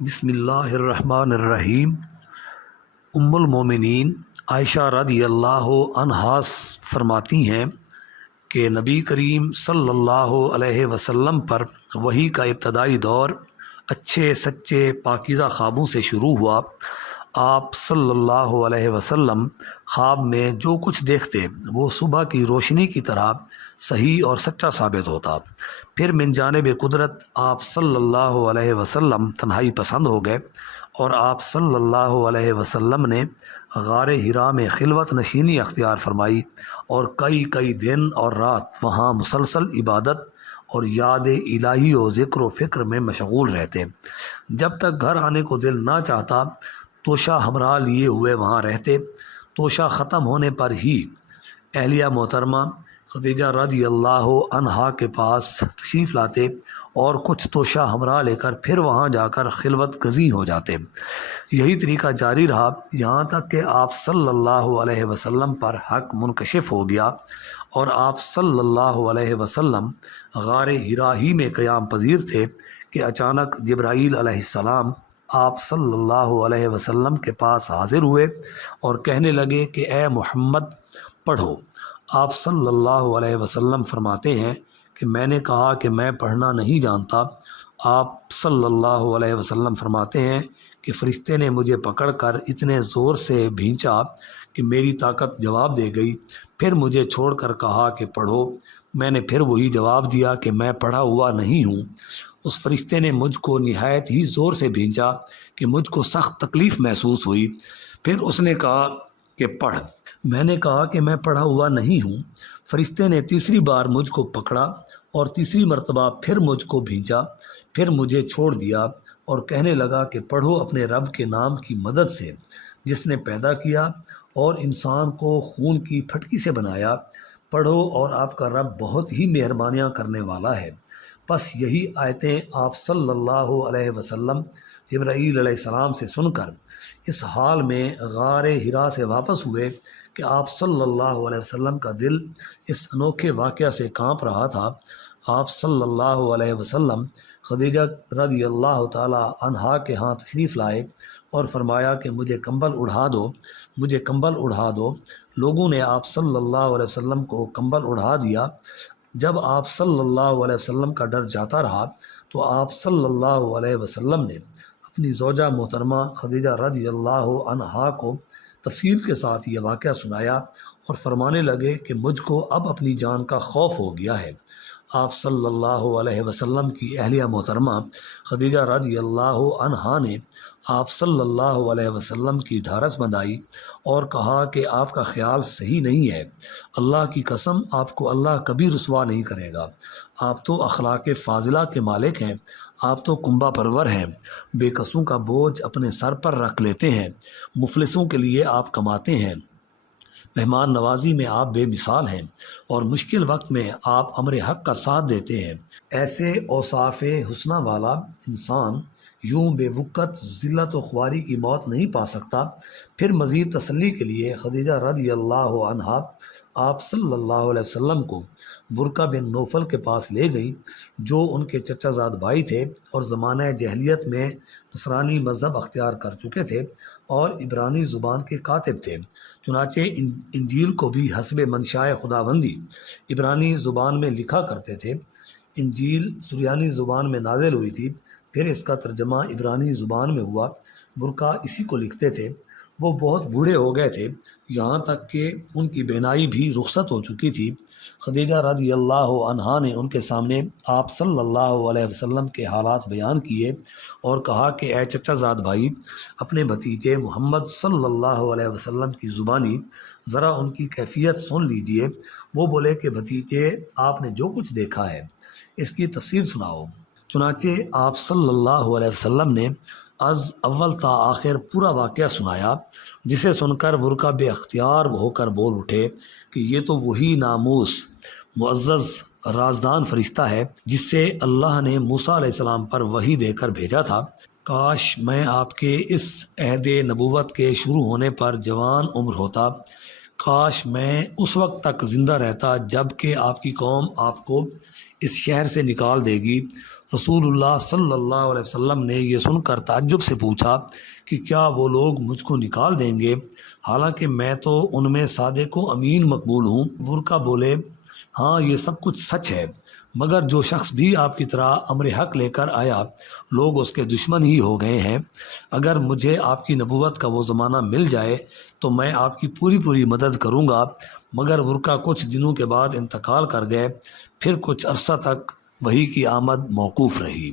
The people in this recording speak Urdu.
بسم اللہ الرحمن الرحیم۔ ام المومنین عائشہ رضی اللہ عنہا فرماتی ہیں کہ نبی کریم صلی اللہ علیہ وسلم پر وحی کا ابتدائی دور اچھے سچے پاکیزہ خوابوں سے شروع ہوا۔ آپ صلی اللہ علیہ وسلم خواب میں جو کچھ دیکھتے وہ صبح کی روشنی کی طرح صحیح اور سچا ثابت ہوتا۔ پھر من جانب قدرت آپ صلی اللہ علیہ وسلم تنہائی پسند ہو گئے اور آپ صلی اللہ علیہ وسلم نے غار حرا میں خلوت نشینی اختیار فرمائی اور کئی دن اور رات وہاں مسلسل عبادت اور یاد الہی و ذکر و فکر میں مشغول رہتے۔ جب تک گھر آنے کو دل نہ چاہتا توشہ ہمراہ لیے ہوئے وہاں رہتے۔ توشہ ختم ہونے پر ہی اہلیہ محترمہ خدیجہ رضی اللہ عنہا کے پاس تشریف لاتے اور کچھ توشہ ہمراہ لے کر پھر وہاں جا کر خلوت گزیں ہو جاتے۔ یہی طریقہ جاری رہا یہاں تک کہ آپ صلی اللہ علیہ وسلم پر حق منکشف ہو گیا اور آپ صلی اللہ علیہ وسلم غار حرا ہی میں قیام پذیر تھے کہ اچانک جبرائیل علیہ السلام آپ صلی اللہ علیہ وسلم کے پاس حاضر ہوئے اور کہنے لگے کہ اے محمد پڑھو۔ آپ صلی اللہ علیہ وسلم فرماتے ہیں کہ میں نے کہا کہ میں پڑھنا نہیں جانتا۔ آپ صلی اللہ علیہ وسلم فرماتے ہیں کہ فرشتے نے مجھے پکڑ کر اتنے زور سے بھینچا کہ میری طاقت جواب دے گئی۔ پھر مجھے چھوڑ کر کہا کہ پڑھو۔ میں نے پھر وہی جواب دیا کہ میں پڑھا ہوا نہیں ہوں۔ اس فرشتے نے مجھ کو نہایت ہی زور سے بھینچا کہ مجھ کو سخت تکلیف محسوس ہوئی۔ پھر اس نے کہا کہ پڑھ۔ میں نے کہا کہ میں پڑھا ہوا نہیں ہوں۔ فرشتے نے تیسری بار مجھ کو پکڑا اور تیسری مرتبہ پھر مجھ کو بھینچا، پھر مجھے چھوڑ دیا اور کہنے لگا کہ پڑھو اپنے رب کے نام کی مدد سے جس نے پیدا کیا اور انسان کو خون کی پھٹکی سے بنایا۔ پڑھو اور آپ کا رب بہت ہی مہربانیاں کرنے والا ہے۔ بس یہی آیتیں آپ صلی اللہ علیہ وسلم جبرائیل علیہ السلام سے سن کر اس حال میں غار حرا سے واپس ہوئے کہ آپ صلی اللہ علیہ وسلم کا دل اس انوکھے واقعہ سے کانپ رہا تھا۔ آپ صلی اللہ علیہ وسلم خدیجہ رضی اللہ تعالی عنہا کے ہاں تشریف لائے اور فرمایا کہ مجھے کمبل اڑھا دو۔ لوگوں نے آپ صلی اللہ علیہ وسلم کو کمبل اڑھا دیا۔ جب آپ صلی اللہ علیہ وسلم کا ڈر جاتا رہا تو آپ صلی اللہ علیہ وسلم نے اپنی زوجہ محترمہ خدیجہ رضی اللہ عنہا کو تفصیل کے ساتھ یہ واقعہ سنایا اور فرمانے لگے کہ مجھ کو اب اپنی جان کا خوف ہو گیا ہے۔ آپ صلی اللہ علیہ وسلم کی اہلیہ محترمہ خدیجہ رضی اللہ عنہا نے آپ صلی اللہ علیہ وسلم کی ڈھارس بندھائی اور کہا کہ آپ کا خیال صحیح نہیں ہے۔ اللہ کی قسم آپ کو اللہ کبھی رسوا نہیں کرے گا۔ آپ تو اخلاق فاضلہ کے مالک ہیں۔ آپ تو کنبہ پرور ہیں۔ بے کسوں کا بوجھ اپنے سر پر رکھ لیتے ہیں۔ مفلسوں کے لیے آپ کماتے ہیں۔ مہمان نوازی میں آپ بے مثال ہیں اور مشکل وقت میں آپ امر حق کا ساتھ دیتے ہیں۔ ایسے اوصاف حسنہ والا انسان یوں بے وقت ذلت و خواری کی موت نہیں پا سکتا۔ پھر مزید تسلی کے لیے خدیجہ رضی اللہ عنہا آپ صلی اللہ علیہ وسلم کو برقہ بن نوفل کے پاس لے گئی جو ان کے چچا زاد بھائی تھے اور زمانہ جہلیت میں نصرانی مذہب اختیار کر چکے تھے اور عبرانی زبان کے کاتب تھے۔ چنانچہ انجیل کو بھی حسب منشاء خداوندی عبرانی زبان میں لکھا کرتے تھے۔ انجیل سریانی زبان میں نازل ہوئی تھی، پھر اس کا ترجمہ عبرانی زبان میں ہوا۔ برقہ اسی کو لکھتے تھے۔ وہ بہت بوڑھے ہو گئے تھے، یہاں تک کہ ان کی بینائی بھی رخصت ہو چکی تھی۔ خدیجہ رضی اللہ عنہا نے ان کے سامنے آپ صلی اللہ علیہ وسلم کے حالات بیان کیے اور کہا کہ اے چچا زاد بھائی، اپنے بھتیجے محمد صلی اللہ علیہ وسلم کی زبانی ذرا ان کی کیفیت سن لیجئے۔ وہ بولے کہ بھتیجے، آپ نے جو کچھ دیکھا ہے اس کی تفسیر سناؤ۔ چنانچہ آپ صلی اللہ علیہ وسلم نے از اول تا آخر پورا واقعہ سنایا، جسے سن کر برقہ بے اختیار ہو کر بول اٹھے کہ یہ تو وہی ناموس معزز رازدان فرشتہ ہے جس سے اللہ نے موسیٰ علیہ السلام پر وحی دے کر بھیجا تھا۔ کاش میں آپ کے اس عہد نبوت کے شروع ہونے پر جوان عمر ہوتا۔ کاش میں اس وقت تک زندہ رہتا جب کہ آپ کی قوم آپ کو اس شہر سے نکال دے گی رسول اللہ صلی اللہ علیہ وسلم نے یہ سن کر تعجب سے پوچھا کہ کیا وہ لوگ مجھ کو نکال دیں گے حالانکہ میں تو ان میں صادق و امین مقبول ہوں؟ برقع بولے ہاں یہ سب کچھ سچ ہے، مگر جو شخص بھی آپ کی طرح امر حق لے کر آیا لوگ اس کے دشمن ہی ہو گئے ہیں۔ اگر مجھے آپ کی نبوت کا وہ زمانہ مل جائے تو میں آپ کی پوری مدد کروں گا، مگر برقع کچھ دنوں کے بعد انتقال کر گئے، پھر کچھ عرصہ تک وحی کی آمد موقوف رہی۔